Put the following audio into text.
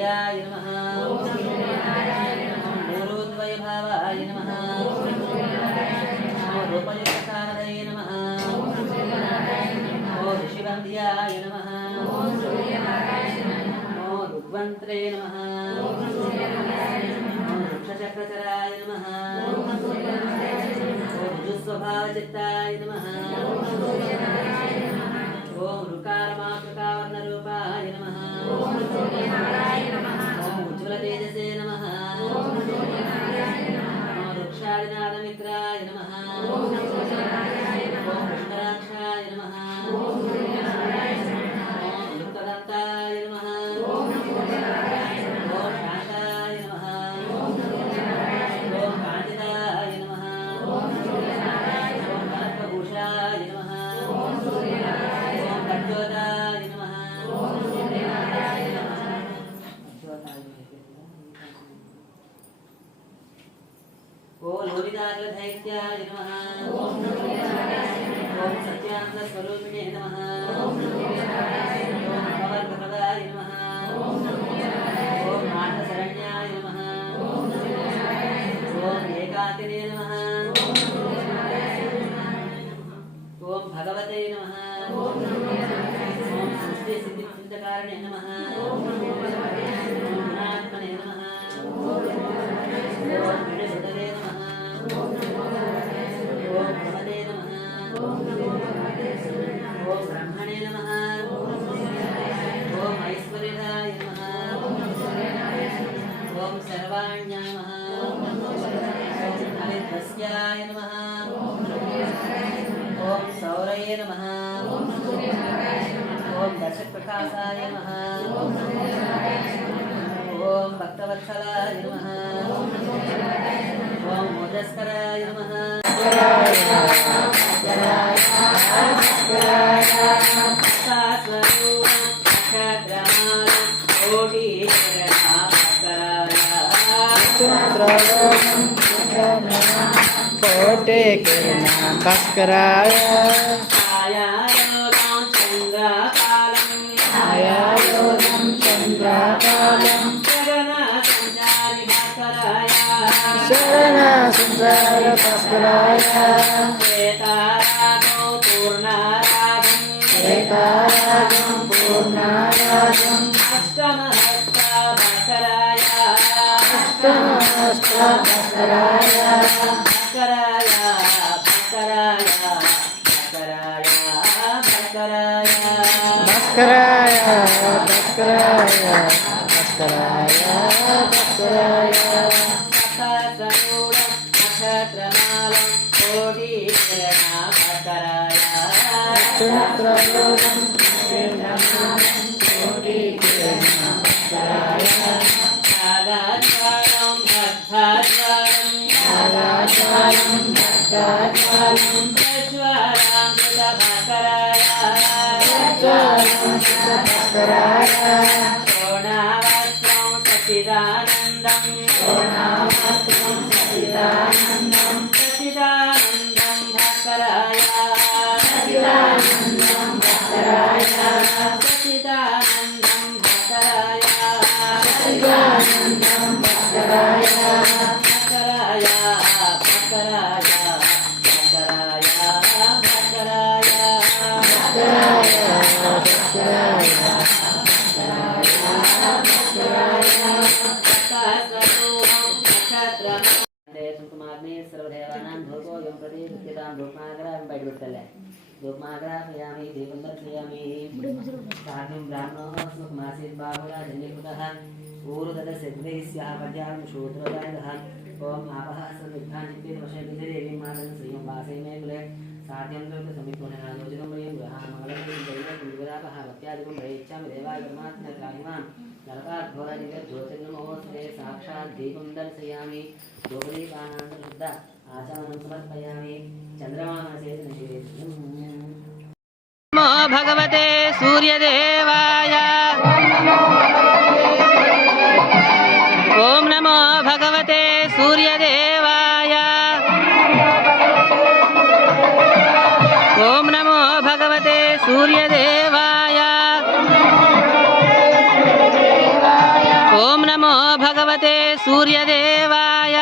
सूर्यनारायणाय नमः मूरोद्वयभावाय नमः रूपयुक्तसारदये नमः ऋषिवन्द्याय नमः ऋग्वन्त्रे नमः वृक्षचक्रचराय नमः ऋजुस्वभावचित्ताय नमः ओम ऋकारमाकृतावर्णरूपाय नमः ओम उज्ज्वलतेजसे नमः वृक्षादिनादमित्राय नमः ओम कृष्णराक्षाय नमः ओम युक्तदत्ताय नमः ओम शांताय नमः ओम कांतिताय नमः ओम कनकभूषाय नमः ओम प्रचोदाय नमः ओम लोलिताग्रदैत्याय नमः ओम सत्यानन्दस्वरूपिणे नमः ओम भवद्भवदाय नमः ओम नाथशरण्याय नमः ओम एकाकिने नमः ओम भगवते नमः ओम सृष्टिसिद्धिकारिणे नमः ओम गुणात्मने नमः ओम विष्णुसुतवे नमः ओम भगवते नमः ओम ब्रह्मणे नमः ओम ऐश्वर्याय नमः ओम सर्वाण्याय नमः ओम हरिद्रस्याय नमः ओम सौरये नमः ओम दशप्रकाशाय नमः ओम भक्तवत्सलाय नमः ओम मोदस्कराय नमः कोटे किरणा भास्कराय आयायोगं चन्द्रकालं शरणसुन्दर भास्कराय श्वेतारागं पूर्णारागं अष्टमहस्ता भास्कराय धूपमाग्रापयामि दीपं दर्शयामि सार्धं ब्राह्मणः सुखमासीत् बाहुला जन्यकृतः ऊरुदशसिद्धैस्याः पद्यां शूद्रोदायः ओम आपः सर्वविघ्नान्वितवशेदेवीं मातं श्रियं वासे मे कुले साध्यं दुर्गसमित्वनायोजितं वयं गृहामङ्गलं भक्त्यादिकं प्रयच्छामि देवाय परमात्मकायिमां नरकाद्घोरनिर्ज्योतिर्नमोऽस्ते साक्षात् दीपं दर्शयामि दोपदीपानान्तर्शुद्ध आचमनं समर्पयामि चन्द्रमानसे नमो भगवते सूर्यदेवाय ओम नमो भगवते सूर्यदेवाय ओम नमो भगवते सूर्यदेवाय सूर्यदेवाय